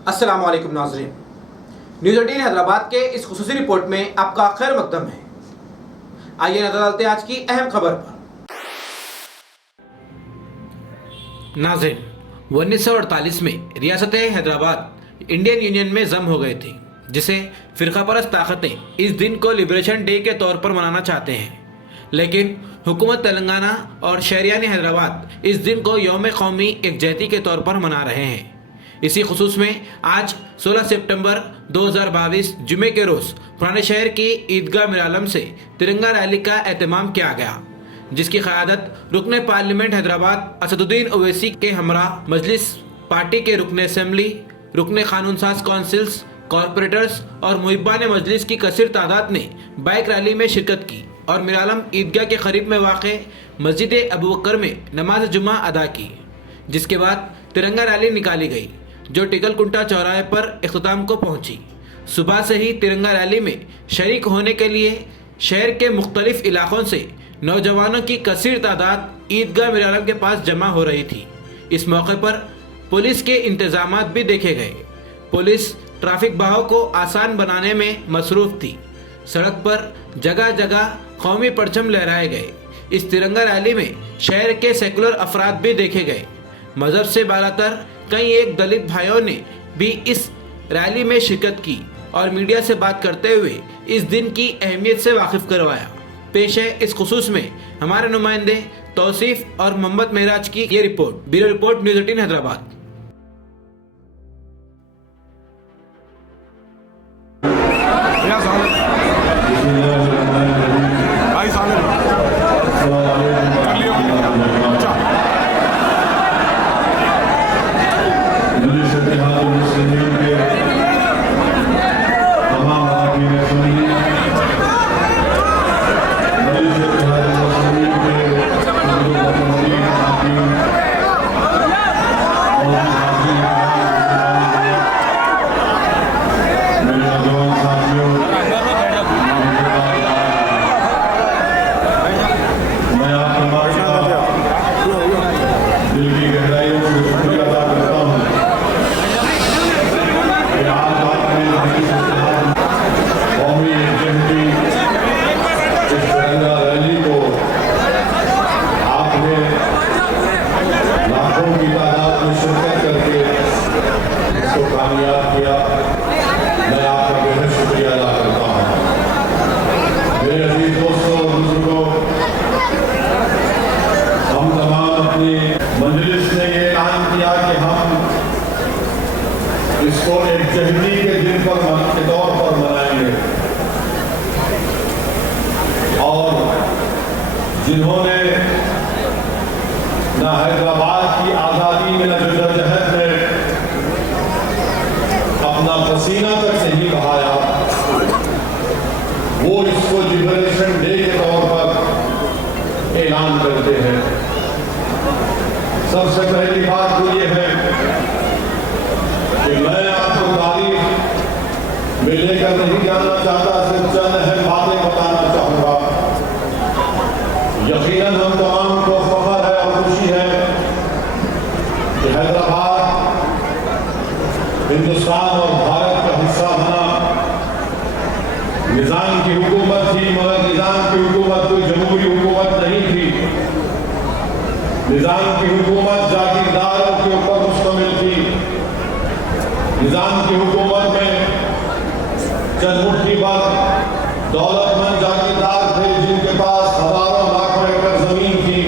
अस्सलाम वालेकुम नाज़रीन, न्यूज़ 18 हैदराबाद के इस खुसूसी रिपोर्ट में आपका खैर मकदम है। आइए नजर डालते हैं आज की अहम खबर पर। नाज़रीन, 1948 में रियासत हैदराबाद इंडियन यूनियन में जम हो गए थे, जिसे फिरकापरस्त ताकतें इस दिन को लिबरेशन डे के तौर पर मनाना चाहते हैं, लेकिन हुकूमत तेलंगाना और शहरियान हैदराबाद इस दिन को यौम कौमी एकजहती के तौर पर मना रहे हैं। इसी खुसूस में आज 16 सितंबर 2022 जुमे के रोज़ पुराने शहर की ईदगाह मिरालम से तिरंगा रैली का एहतमाम किया गया, जिसकी क़यादत रुकन पार्लियामेंट हैदराबाद असदुद्दीन ओवैसी के हमरा मजलिस पार्टी के रुकन असम्बली, रुकन कानून साज काउंसिल्स, कॉरपोरेटर्स और मुहिब्बान मजलिस की कसीर तादाद ने बाइक रैली में शिरकत की और मिरालम ईदगाह के करीब में वाक़ मस्जिद अबू बकर में नमाज जुमा अदा की, जिसके बाद तिरंगा रैली निकाली गई जो टिकलकुंटा चौराहे पर इख्तिताम को पहुंची। सुबह से ही तिरंगा रैली में शरीक होने के लिए शहर के मुख्तलिफ इलाकों से नौजवानों की कसीर तादाद ईदगाह मिरालम के पास जमा हो रही थी। इस मौके पर पुलिस के इंतजामात भी देखे गए। पुलिस ट्रैफिक बहाव को आसान बनाने में मसरूफ़ थी। सड़क पर जगह जगह कौमी परचम लहराए गए। इस तिरंगा रैली में शहर के सेकुलर अफराद भी देखे गए। मजहब से बालातर कई एक दलित भाइयों ने भी इस रैली में शिरकत की और मीडिया से बात करते हुए इस दिन की अहमियत से वाकिफ करवाया। पेश है इस खुसूस में हमारे नुमाइंदे तौसीफ और मोहम्मद महराज की ये report. Bureau report, news 18 Hyderabad. इसको एक जहनी के दिन के तौर पर मनाएंगे और जिन्होंने न हैदराबाद की आज़ादी में न जद्दोजहद में अपना पसीना तक नहीं बहाया, वो इसको लिबरेशन डे के तौर पर ऐलान करते हैं। सबसे पहली बात तो ये है कि मैं आपको तारीख में लेकर नहीं जाना चाहता, सिर्फ चंद अहम बातें बताना चाहूंगा। यकीनन हम तमाम को फख्र है और खुशी है कि हैदराबाद हिंदुस्तान और भारत का हिस्सा बना। निजाम की हुकूमत थी, मगर निजाम की हुकूमत कोई जमहूरी हुकूमत नहीं थी। निजाम की हुकूमत जागीरदारों के ऊपर मुश्तमिल थी। निजाम की हुकूमत में चंद मुट्ठी भर दौलतमंद जागीरदार थे जिनके पास हजारों लाखों एकड़ जमीन थी।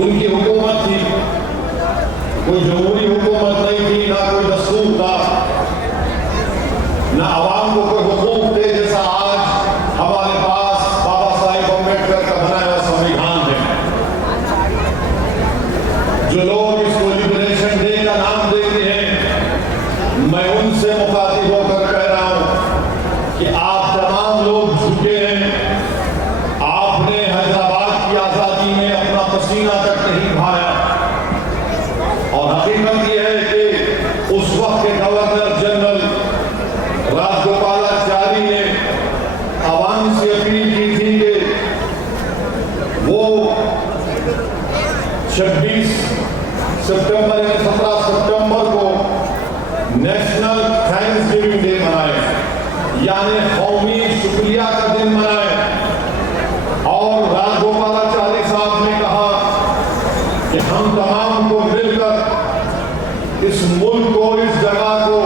उनकी हुकूमत थी, कोई जमहूरी हुकूमत नहीं थी, ना कोई दस्तूर था, ना आवाम को कोई हुकूक थे जैसा आज हमारे पास बाबा साहेब अम्बेडकर का बनाया हुआ संविधान है। जो लोग इसको लिबरेशन डे का नाम देते हैं, मैं उनसे मुखातिब होकर कह रहा हूं कि आप तमाम लोग झुके हैं। आपने हैदराबाद की आजादी में अपना पसीना तक नहीं बहाया और हकीकत यह है कि उस वक्त के गवर्नर जनरल राजगोपालाचारी ने आवाम से अपील की थी कि वो 26 सितंबर यानी 17 सितंबर को नेशनल थैंक्सगिविंग डे मनाएं, यानी कौमी शुक्रिया का दिन मनाएं। और राजगोपालाचारी साहब ने कहा कि हम तमाम को मिलकर इस मुल्क को, इस जगह को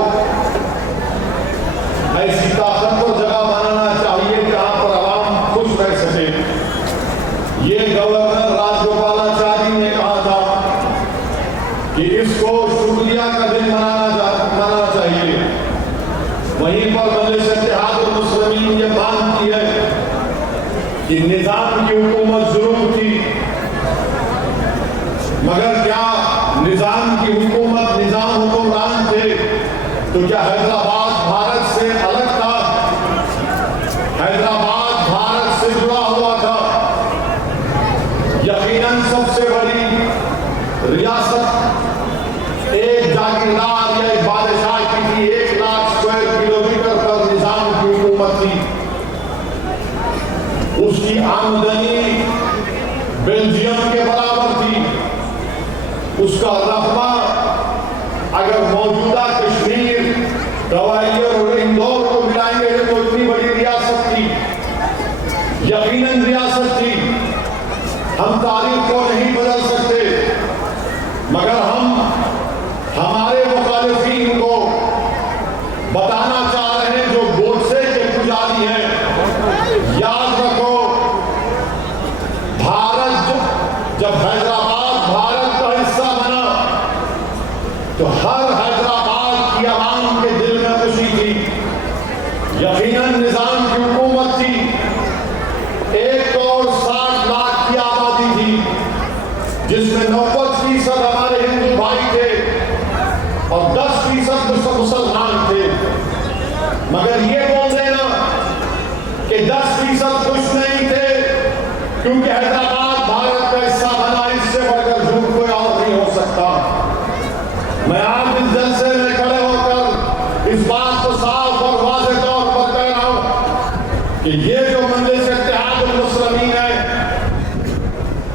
ऐसी ताकतवर जगह बनाना चाहिए जहां पर आवाम खुश रह सके। ये गवर्नर राजगोपालाचारी ने कहा था कि इसको शुक्रिया का दिन मनाना चाहिए। वहीं पर मजलिस इत्तेहादुल मुस्लिमीन ये मानती है कि निजाम की हुकूमत जुल्म थी, मगर क्या निजाम की हुकूमत, निजाम हुक्मरान थे तो क्या हैदराबाद भारत से अलग था? हैदराबाद भारत से जुड़ा हुआ था। यकीनन सबसे बड़ी रियासत एक जागीरदार या एक बादशाह की थी। 1 लाख स्क्वायर किलोमीटर पर निजाम की हुकूमत थी। उसकी आमदनी बेल्जियम के बराबर थी। उसका रकबा अगर मौजूदा कश्मीर, ग्वालियर और इंदौर को मिलाएंगे तो इतनी बड़ी रियासत थी, यकीनन रियासत थी। हम तारीख को नहीं बदल सकते, मगर हम हमारे मुखालिफिन को बताना चाह रहे हैं जो गोडसे के पुजारी हैं। याद रखो, भारत जब हैदराबाद भारत का हिस्सा बना तो हर हैदराबाद की आवाम के दिल में खुशी थी। यकीनन निजाम की हुकूमत थी। 160 लाख की आबादी थी, जिसमें 90% हमारे हिंदू भाई थे और 10% मुसलमान थे। मगर ये बोल देना कि 10% खुश नहीं थे क्योंकि हैदराबाद भारत का हिस्सा बना, इससे बढ़कर झूठ कोई और नहीं हो सकता। मैं आज इस जलसे में खड़े होकर इस बात को साफ और वाज़ेह तौर पर कह रहा हूं कि ये जो मजलिस इत्तेहादुल मुस्लिमीन है,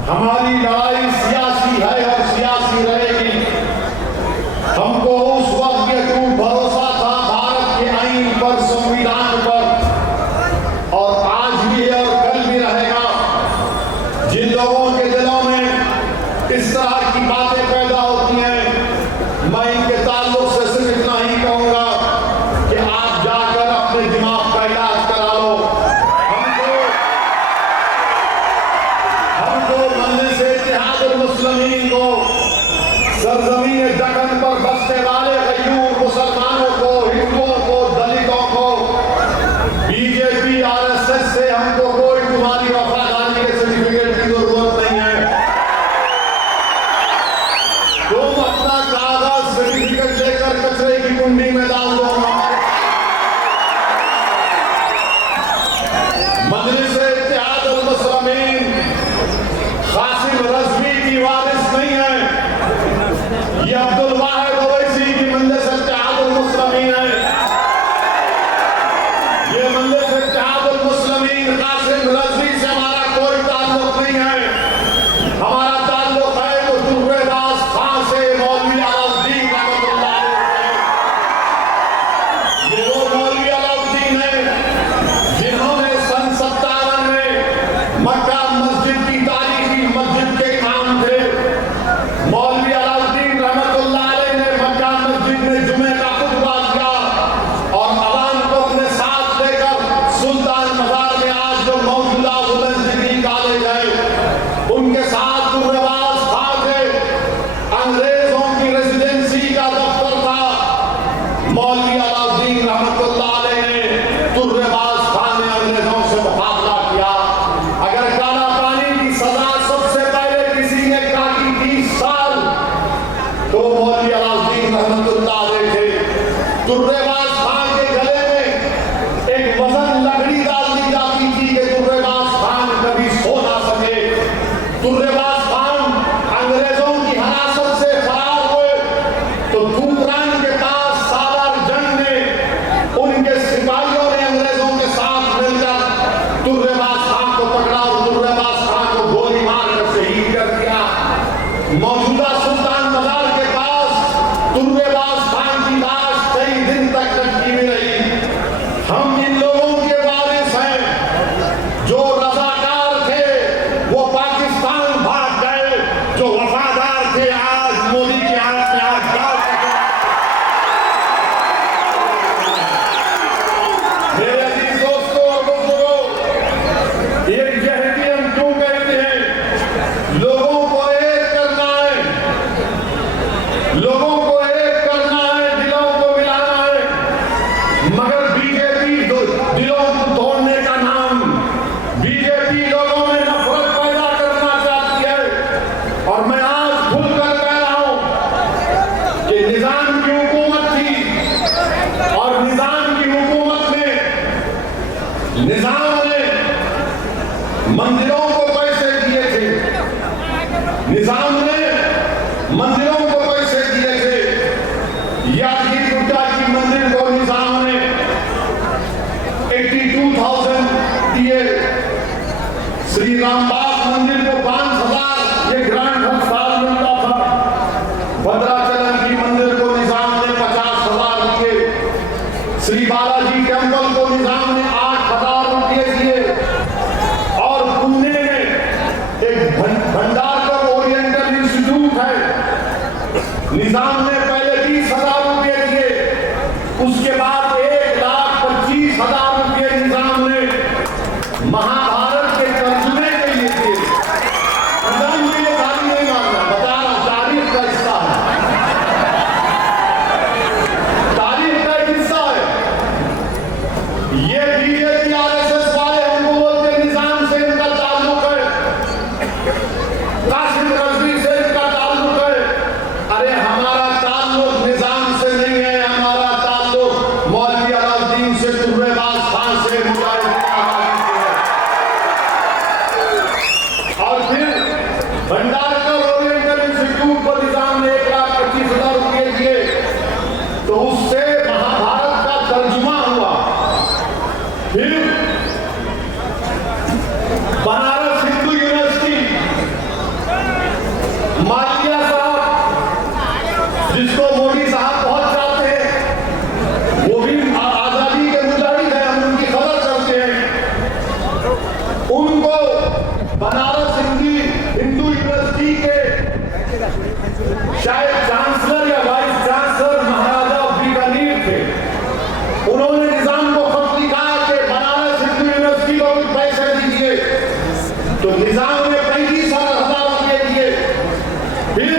हमारी लड़ाई सियासी है और सियासी रहेगी। हमको उस वक्त ये खूब भरोसा था भारत के आईन पर, संविधान पर, और आज भी है और कल भी रहेगा। जिन लोगों के दिलों में इस तरह की बातें पैदा होती हैं, मैं इनके ताल्लुक से सिर्फ इतना ही कहूंगा कि आप जाकर अपने दिमाग का इलाज करा लो। हमको मजलिस इत्तेहादुल मुस्लिमीन को, सरजमीन दक्कन पर बसने वाले गयूर मुसलमानों को, हिंदुओं को, दलितों को, बीजेपी आरएसएस से हमको कोई तुम्हारी वफादारी के सर्टिफिकेट की जरूरत नहीं है। तुम अपना कागज सर्टिफिकेट लेकर कचरे की कुंडी में डाल दो। मजलिस इत्तेहादुल मुस्लिमीन कासिम रज़वी की वारिस नहीं है, ये अब्दुल वाहिद ओवैसी की मजलिस इत्तेहादुल मुस्लिमीन है। ये मजलिस इत्तेहादुल मुस्लिमीन कासिम रज़वी से हमारा कोई ताल्लुक नहीं है। हमारा ताल्लुक है तो दुर्रेदास खां से, मौलवी अलाउद्दीन रहमतुल्लाह अलैह। ये वो मौलवी अलाउद्दीन है जिन्होंने सन 57 में मक्का मस्जिद की तारीखी मस्जिद के काम थे। मौलवी अलाउद्दीन रहमतुल्लाह अलैह ने मक्का मस्जिद में जुमे का खुतबा दिया और अवाम को अपने साथ लेकर सुल्तान बाजार में आज जो मौजूदा वुमेन्स डिग्री कॉलेज है, उनके साथ दुर्रेवाज खां थे। अंग्रेजों की रेजिडेंसी का दफ्तर था। मौलवी अलाउद्दीन रहमतुल्लाह अलैह ने, दुर्रेवाज खां ने अंग्रेजों से मुकाबला किया। अगर काला पानी की सजा सबसे पहले किसी ने काटी 30 साल, तो मौलवी अलाउद्दीन रहमतुल्लाह अलैह थे। दुर्रेवाज खां के गले में एक वजन लकड़ी डाल दी जाती थी कि दुर्रेवाज खान कभी सो ना सके। दुर्रेवाज खान अंग्रेजों की हिरासत से फरार हुए तो धूपरान के पास सालार जंग में उनके सिपाहियों ने अंग्रेजों के साथ मिलकर दुर्रेवाज खान को पकड़ा और दुर्रेवाज खान को गोली मारकर शहीद कर दिया। मौजूदा सुल्तान बाजार के पास दुर्रेवाज खान की लाश निजाम ने पहले 20,000 रुपये दिए, उसके बाद 1,25,000 रुपये निजाम ने महाभारत के तर्जुमे के लिए दिए। निजाम ने ये गाली नहीं मांगा, बता रहा तारीख का हिस्सा है, तारीख का एक हिस्सा है। ये बीजेपी आरएसएस वाले हमको बोलते निजाम से इनका ताल्लुक है, कासिम रजवी से इनका ताल्लुक है। अरे हमारा ताल्लुक निजाम से नहीं है, हमारा ताल्लुक मौलवी अलाउद्दीन से, तुर्रेबाज खान से, मुजाहिद आबादी से है। और फिर भंडारकर ओरिएंटल इंस्टीट्यूट को निजाम ने 1,25,000 रुपये दिए, तो उससे महाभारत का तर्जुमा हुआ। फिर बनारस हिंदू यूनिवर्सिटी, मालिया साहब जिसको मोदी साहब बहुत चाहते हैं, वो भी आजादी के मुजाहिद हैं, हम उनकी खबर करते हैं। उनको बनारस हिंदू यूनिवर्सिटी के शायद चांसलर या वाइस चांसलर महाराजा बीकानेर थे। उन्होंने निजाम को खत लिखा कि बनारस हिंदू यूनिवर्सिटी को कुछ पैसे दीजिए, तो निजाम ने 35,000 रुपये दिए। फिर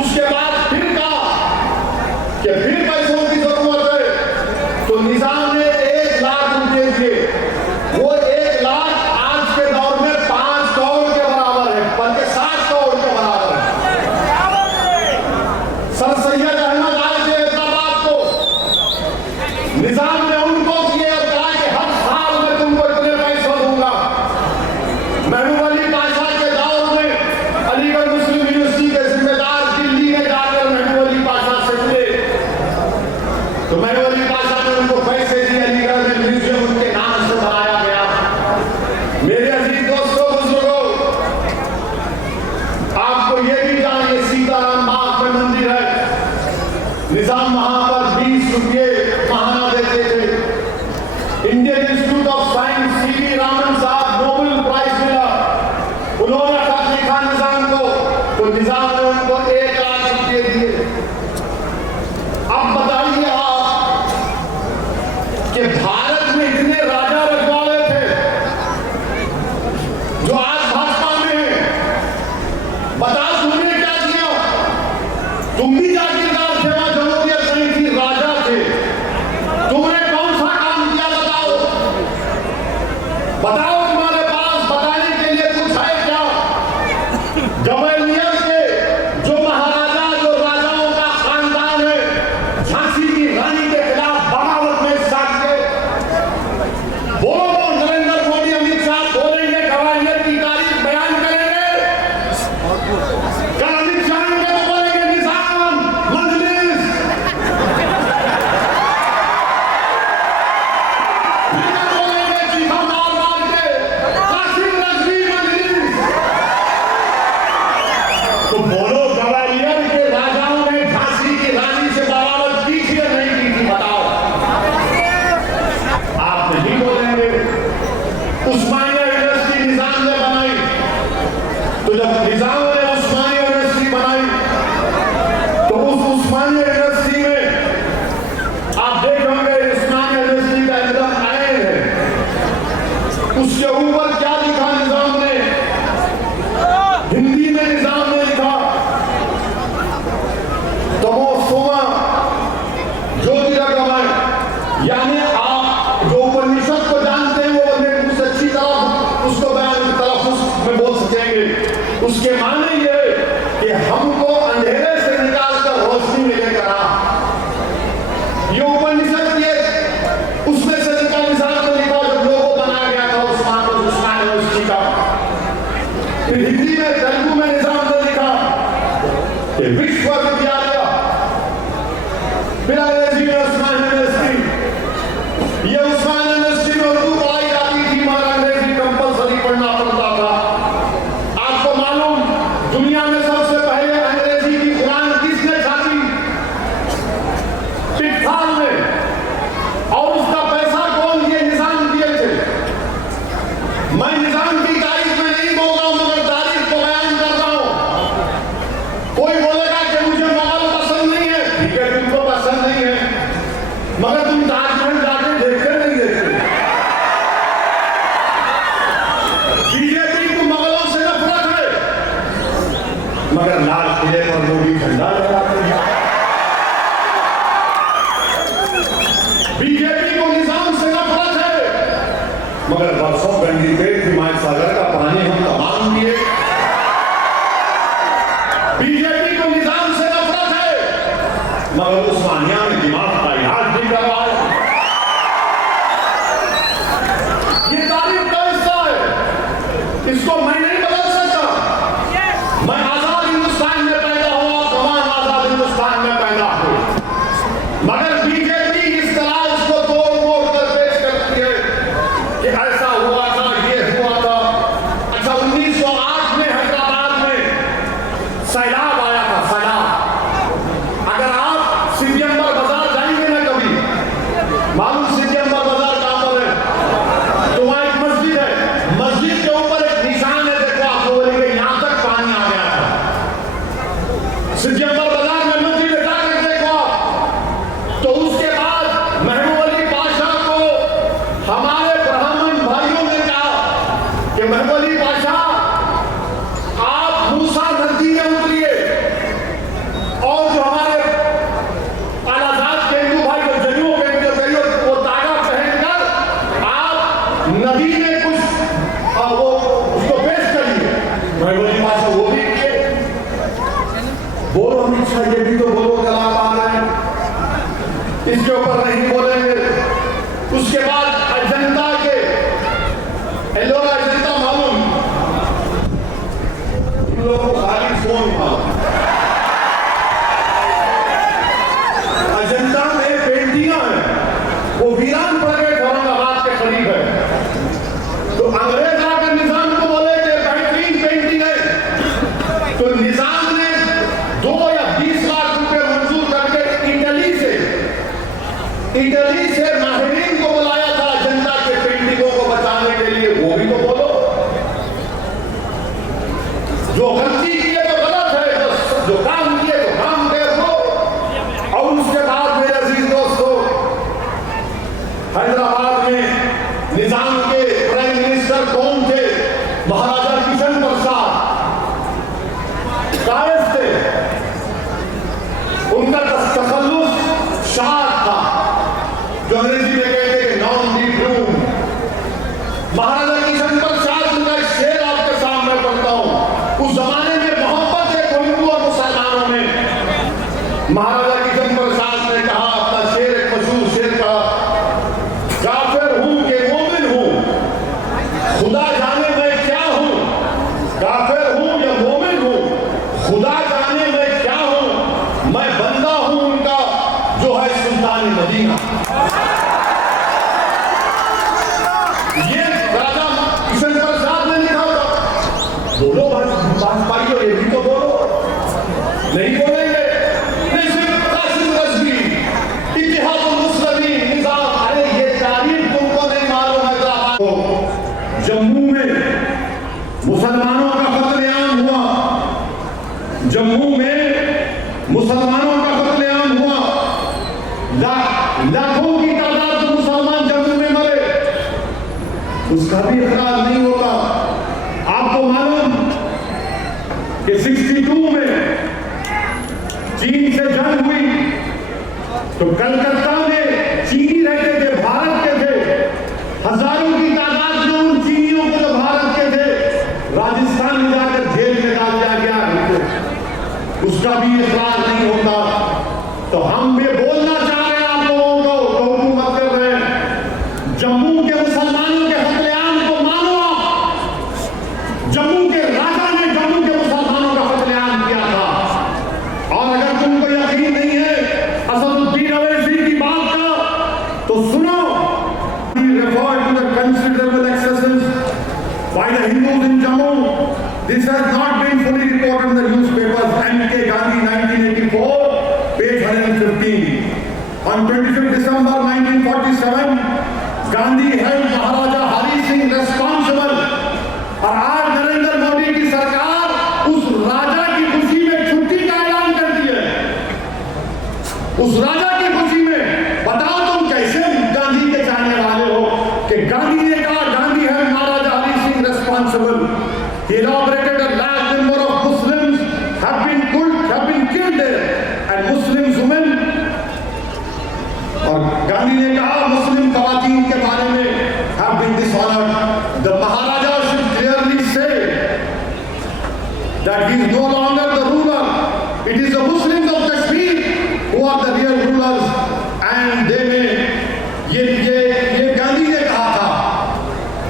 उसके बाद फिर कहा कि फिर पैसों की जरूरत है, तो निजाम ने 1,00,000 रुपये दिए। वो 1,00,000 आज के दौर में 5 करोड़ के बराबर है, बल्कि 7 करोड़ के बराबर है। सर सैयद अहमद आए थे हैदराबाद को, निजाम ने उनको दिए और कहा कि हर साल में तुमको इतने पैसे दूंगा। महबूब अली पाशा के दौर में अलीगढ़ मुस्लिम यूनिवर्सिटी के जिम्मेदार दिल्ली में जाकर महबूब अली पाशा से मिले, तो महबूब अली पाशा ने उनको पैसे दिए। अलीगढ़ में म्यूजियम उनके नाम से बनाया गया। मेरे अजीज दोस्तों, बुजुर्गों, आपको ये भी जानिए, सीताराम बाग में मंदिर है, निजाम वहां पर 20 रुपये महाना देते थे। Indian institute of science CV Raman साहब नोबेल प्राइज मिला, उन्होंने खत लिखा निजाम को, तो निजाम ने उनको 1,00,000 रुपये दिए। अब बताइए आप कि भारत में इतने राजा रखवाले थे जो आज भाजपा में है, बताओ तुमने क्या किया? तुम भी जागीरदार थे, वहां जमहूरियत नहीं थी, राजा थे, तुमने कौन सा काम किया? बताओ बताओ, तुम्हारे पास बताने के लिए कुछ है क्या? ग्वालियर के जो महाराजा, जो राजाओं का खानदान है, झांसी की रानी के खिलाफ बगावत में साथ के बोलो, नरेंद्र मोदी अमित शाह बोलेंगे, ग्वालियर की तारीख बयान करेंगे। कल अमित शाह के तो बोलेंगे निजाम मजलिस, फिर बोलेंगे चीखा मार मार के कासिम रजवी मजलिस। तो बोलो, ग्वालियर के राजाओं ने झांसी की रानी से बगावत की थी या नहीं की थी? बताओ। आप नहीं बोलेंगे। उस्मानिया यूनिवर्सिटी निजाम ने बनाई, तो जब निजाम ने उस्मानिया यूनिवर्सिटी बनाई, तो उस उस्मानिया यूनिवर्सिटी में आप देखेंगे उस्मानिया यूनिवर्सिटी का एकदम आयन है, उसके ऊपर क्या लिखा निजाम ने? हिंदी में निजाम ने लिखा, तमो सोमा ज्योतिर्गमय, यानी आप जो उपनिषद को जानते हैं वो कुछ अच्छी तरह उसको बयान तलफ्फुज़ में बोल सकेंगे। उसके माने ये कि हमको अंधेरे से निकालकर रोशनी में लेकर आ। ये उपनिषद ये उसमें से निकाल निजाम ने लिखा, जब लोगों बनाया गया था उस्मान यूनिवर्सिटी का। फिर हिंदी में, तेलुगु में निजाम ने लिखा कि विश्वविद्यालय, फिर अंग्रेजी में उस्मान यूनिवर्सिटी। ये उस्मान यूनिवर्सिटी में उर्दू पढ़ाई जाती थी, मगर अंग्रेजी कंपलसरी पढ़ना पड़ता था। आपको मालूम, दुनिया में सबसे पहले अंग्रेजी की कुरान किसने छापी? पिटफाल में। और उसका पैसा कौन दिए? निजाम दिए थे। मैं निजाम की तारीख में नहीं बोल रहा हूं, मगर तारीख को बयान कर रहा हूं। कोई बोलेगा कि मुझे मुगल पसंद मगर लाल किले पर मोदी झंडा लहराते हैं। बीजेपी को निजाम से नफरत है, मगर बरसों गंदी पेट हिमायत सागर का पानी हम तमाम दिए। बीजेपी को निजाम से नफरत है, मगर उस्मानिया में दिमाग का इलाज नहीं करवा है। ये तारीफ का हिस्सा है, इसको मैं नहीं बदल सकता। मैं आजाद हिंदुस्तान में पैदा हुआ, तमाम आजाद हिंदुस्तान में पैदा हुए, मगर बीजेपी इस तरह उसको तोड़ मोड़ कर पेश करती है कि ऐसा हुआ था, ये हुआ था। अच्छा, 1908 में हैदराबाद में सैलाब आया था, सैलाब। अगर आप सिद्धियम्बर बाजार जाएंगे ना कभी, मालूम सिद्धियम्बर बाजार कहां पर है? तो वहां एक मस्जिद है, मस्जिद के ऊपर एक निशान है, देखो आप लोग बोलेंगे यहां तक पानी आ गया था। सिद्धियम्बर बाजार में मस्जिद है, जाकर देखो आप। तो उसके बाद महबूब अली पाशा को हमारे ब्राह्मण भाइयों ने कहा कि महबूब अली पाशा, आप मूसा नदी में उतरिए और जो हमारे आलाजाद के हिंदू भाई को जनियों के जो करियो वो तागा पहनकर आप नदी में कुछ वो उसको पेश करिए। महबूब अली पाशा वो भी किए। बोलो अमित शाह, ये भी तो बोलो कलाकार हैं, इसके ऊपर नहीं बोलेंगे। उसके बाद अजंता के एलोरा अजंता मालूम, इन लोगों को खाली फोन मालूम। अजंता में पेंटिंगां हैं, वो वीरान पड़ गए, औरंगाबाद के करीब है। तो अंग्रेज आकर निजाम को बोले कि बेहतरीन पेंटिंग है, तो निजाम ने 2 या 20 लाख रुपए मंजूर करके इटली से माहिरीन को बुलाया था अजंता के पेंटिंगों को बचाने के लिए। वो भी तो बोलो, जो गलती किए तो गलत है, जो काम किए तो काम कर दो। और उसके बाद मेरे अजीज दोस्तों, हैदराबाद में निजाम के प्राइम मिनिस्टर कौन थे? महाराजा किशन प्रसाद कायस थे। उनका तखल्लुस शाह था, जो अंग्रेजी में कहते हैं नॉन डी ब्लूम। महाराजा किशन प्रसाद का एक शेर आपके सामने पढ़ता हूं। उस जमाने में मोहब्बत है हिंदू और मुसलमानों में। महाराजा किशन प्रसाद ने कहा अपना शेर, एक मशहूर शेर कहा, काफिर हूं कि मोमिन हूं, खुदा जाने मैं क्या हूं। काफिर हूं या मोमिन हूं, खुदा जाने मैं क्या हूं। मैं बंदा हूं उनका जो है सुल्तान मदीना। ये राजा किशन प्रसाद ने लिखा था। बोलो भाइयों, ये भी तो बोलो। नहीं बोलेंगे, नहीं सिर्फ कासिम रज़वी, इत्तेहादुल मुस्लिमीन, निजाम। अरे ये तारीफ तुमको नहीं मालूम है। तो जम्मू में मुसलमानों का कत्लेआम हुआ, जम्मू में मुसलमानों का कत्लेआम हुआ। लाखों की तादाद में मुसलमान जम्मू में मरे, उसका भी इकरार नहीं होता। आपको मालूम कि 62 में चीन से जंग हुई, तो कलकत्ता में चीनी रहते थे, भारत के थे। हजारों की तादाद में उन चीनियों को जो भारत के थे, राजस्थान में जाकर जेल में डाल दिया गया, उसका भी इकरार नहीं होता। तो हम ये बोलना चाह रहे हैं आप लोगों को, तो हुकूमत कर रहे हैं, जम्मू के मुसलमानों के कत्लेआम को मानो आप। जम्मू के राजा ने जम्मू के मुसलमानों का कत्लेआम किया था। और अगर तुमको यकीन नहीं है असदुद्दीन अवैसी की बात का, तो सुनो। He referred to the considerable excesses by the Hindus in Jammu. This has not been fully reported in the newspapers. M.K. Gandhi, 1984, page 115. On 25 December 1947, Gandhi held Maharaja Hari Singh responsible. और आज नरेंद्र मोदी की सरकार उस राजा की खुशी में छुट्टी का ऐलान करती है। उस राजा की खुशी में बताओ तुम कैसे गांधी के चाहने वाले हो कि गांधी ने कहा गांधी है Maharaja Hari Singh responsible. He inaugurated a large number of Muslims that he is no longer the ruler. It is the Muslims of Kashmir who are the real rulers. And they may ये गांधी ने कहा था,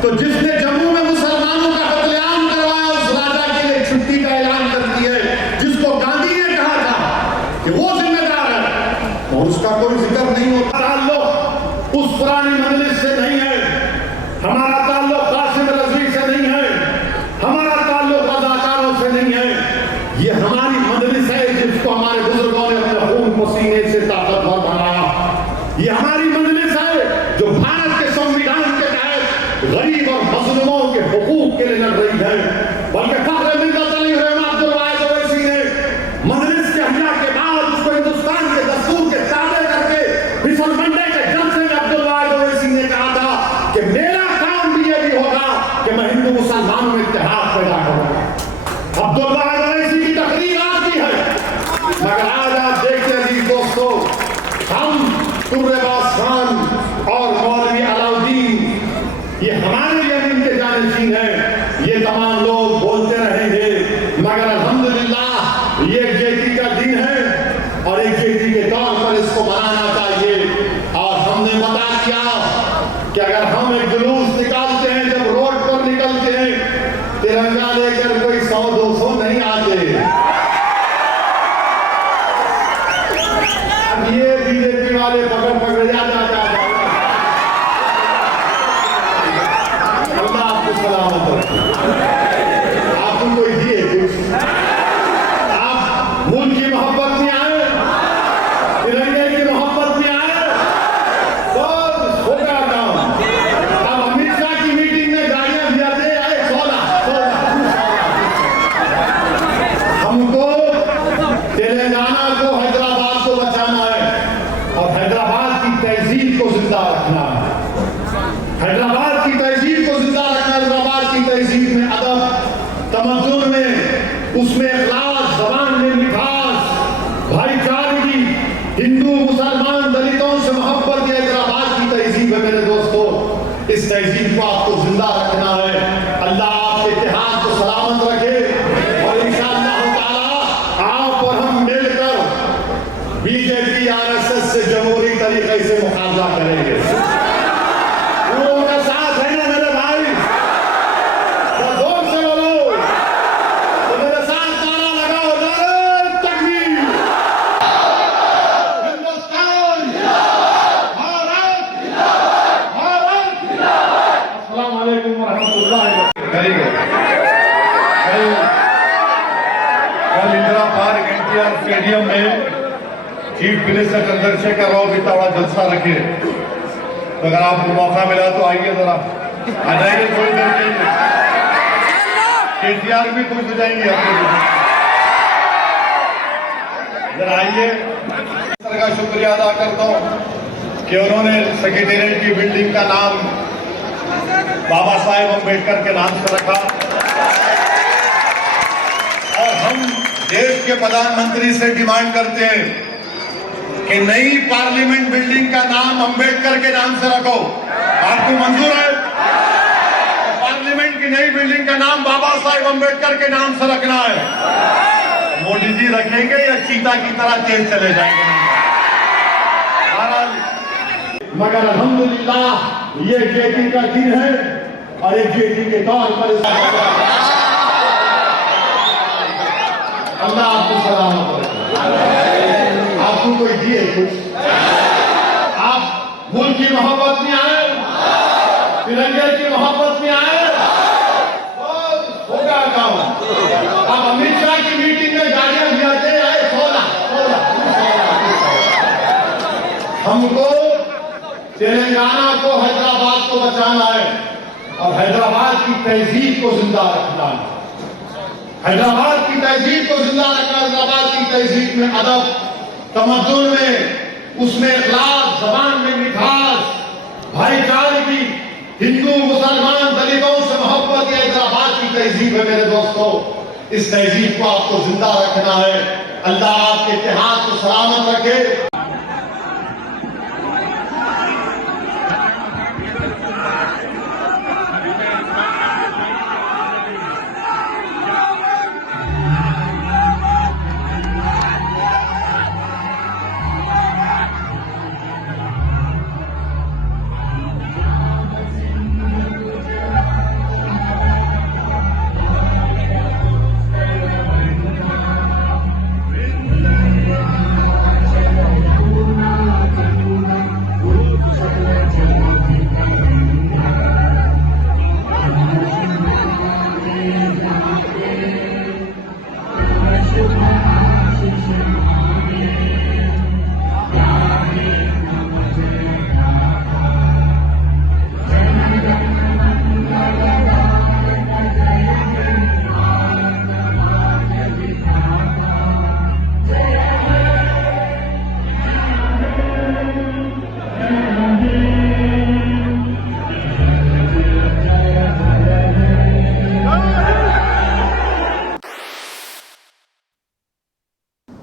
तो जिसने जम्मू में मुसलमानों का कत्लेआम करवाया उस राजा के लिए छुट्टी का ऐलान करती है, जिसको गांधी ने कहा था कि वो जिम्मेदार है, और उसका कोई जिक्र नहीं होता। ताल्लुक उस पुरानी मजलिस से नहीं है, हमारा ताल्लुक कासिम रज़वी से नहीं है, हमारा ताल्लुक अदाकारों से नहीं है। ये हमारी मजलिस है जिसको हमारे बुजुर्गों ने अपने खून पसीने से ताकतवर बनाया। ये हमारी मजलिस है जो भारत के संविधान के तहत गरीब और मजलूमों के हुकूक के लिए लड़ रही है। बल्कि फख्र मिल्लत अली रहमान अब्दुल वाहिद ओवैसी ने मजलिस के हमला के बाद उसको हिंदुस्तान के दस्तूर के ताबे करके फिसलमंडे के जलसे में अब्दुल वाहिद ओवैसी ने कहा था कि मेरा काम भी ये भी होगा कि मैं हिंदू मुसलमानों में इत्तेहाद पैदा करूंगा। अब्दुल वाहिद ओवैसी की तकरीर आपकी है, मगर आज आप देखते हैं दोस्तों, हम तुर्रेबाज खान और मौलवी अलाउद्दीन ये हमारे लिए इनके जानशीन है। ये तमाम लोग बोलते रहेंगे, मगर अल्हम्दुलिल्लाह ये एकजुटता का दिन है और एकजुटता के तौर पर इसको मनाना चाहिए। और हमने बता दिया कि अगर हम एक जुलूस निकालते हैं, जब रोड पर निकलते हैं, तिरंगा लेकर कोई 100-200 नहीं आते। अब ये बीजेपी वाले पकड़ जाता है। अल्लाह आपको सलामत रखे। आपको कोई दिए कुछ, आप मुल्क की मोहब्बत में आए, तिरंगे की मोहब्बत में आए, बस होगा काम। अब अमित शाह की मीटिंग में गाड़ियां भी आते आए 16 हमको तेलंगाना को, हैदराबाद को बचाना है और हैदराबाद की तहजीब को जिंदा रखना है। हैदराबाद की तहजीब को जिंदा रखना। हैदराबाद की तहजीब में अदब, तमद्दुन में, उसमें इखलास, जबान में मिठास, भाईचारगी, हिंदू मुसलमान दलितों से मोहब्बत, ये हैदराबाद की तहजीब है मेरे दोस्तों। इस तहजीब को आपको जिंदा रखना है। अल्लाह आपके इत्तेहाद को सलामत रखे और इंशाअल्लाह ताला आप और हम मिलकर बीजेपी आरएसएस से जमहूरी तरीके से मुकाबला करेंगे। वो उनका साथ है ना मेरे भाई, तो जोर से बोलो, तो मेरे साथ नारा लगाओ, नारे तकबीर, हिंदुस्तान, भारत, भारत। अस्सलाम वालेकुम व रहमतुल्लाहि व बरकातहू। कल इंदिरा पार्क एनटीआर स्टेडियम में चीफ मिनिस्टर चंद्रशेखर राव भी बड़ा जलसा रखे। तो अगर आपको मौका मिला तो आइए, जरा आ जाइए, थोड़ी देर के लिए केटीआर भी खुश हो जाएंगे आपको। जरा आइए। सर का शुक्रिया अदा करता हूँ कि उन्होंने सेक्रेटेरिएट की बिल्डिंग का नाम बाबा साहेब अम्बेडकर के नाम से रखा और हम देश के प्रधानमंत्री से डिमांड करते हैं कि नई पार्लियामेंट बिल्डिंग का नाम अंबेडकर के नाम से रखो। आपको मंजूर है? तो पार्लियामेंट की नई बिल्डिंग का नाम बाबा साहेब अम्बेडकर के नाम से रखना है। मोदी जी रखेंगे या चीता की तरह तेज चले जाएंगे? मगर अल्हम्दुलिल्लाह ये एकजुटता का दिन है और एकजुटता के तौर पर अल्लाह आपको सलामत रखे। आपको कोई दिए कुछ, आप मुल्क की मोहब्बत में आए, तिरंगे की मोहब्बत में आए, होगा काम। अब अमित शाह की मीटिंग में गाड़ियां भी आते आए 16 हमको तेलंगाना को, हैदराबाद को बचाना है और हैदराबाद की तहजीब को जिंदा रखना है। हैदराबाद की तहजीब को जिंदा रखना। हैदराबाद की तहजीब में अदब, तमद्दुन में, उसमें इखलास, जबान में मिठास, भाईचारगी, हिंदू मुसलमान दलितों से मोहब्बत, ये हैदराबाद की तहजीब है मेरे दोस्तों। इस तहजीब को आपको जिंदा रखना है। अल्लाह आपके इत्तेहाद को सलामत रखे।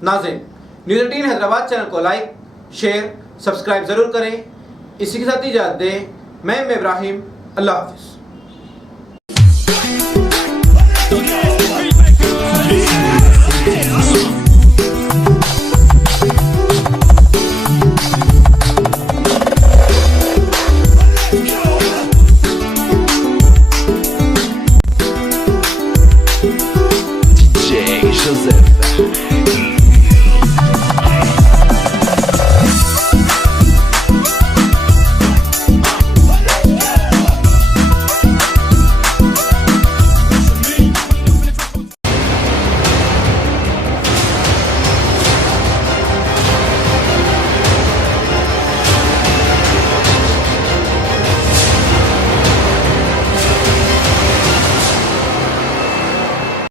नाज़रीन, न्यूज़ 18 हैदराबाद चैनल को लाइक, शेयर, सब्सक्राइब ज़रूर करें। इसी के साथ इजाज़त दें। मैं इब्राहिम, अल्लाह हाफ़िज़। DJ Joseph.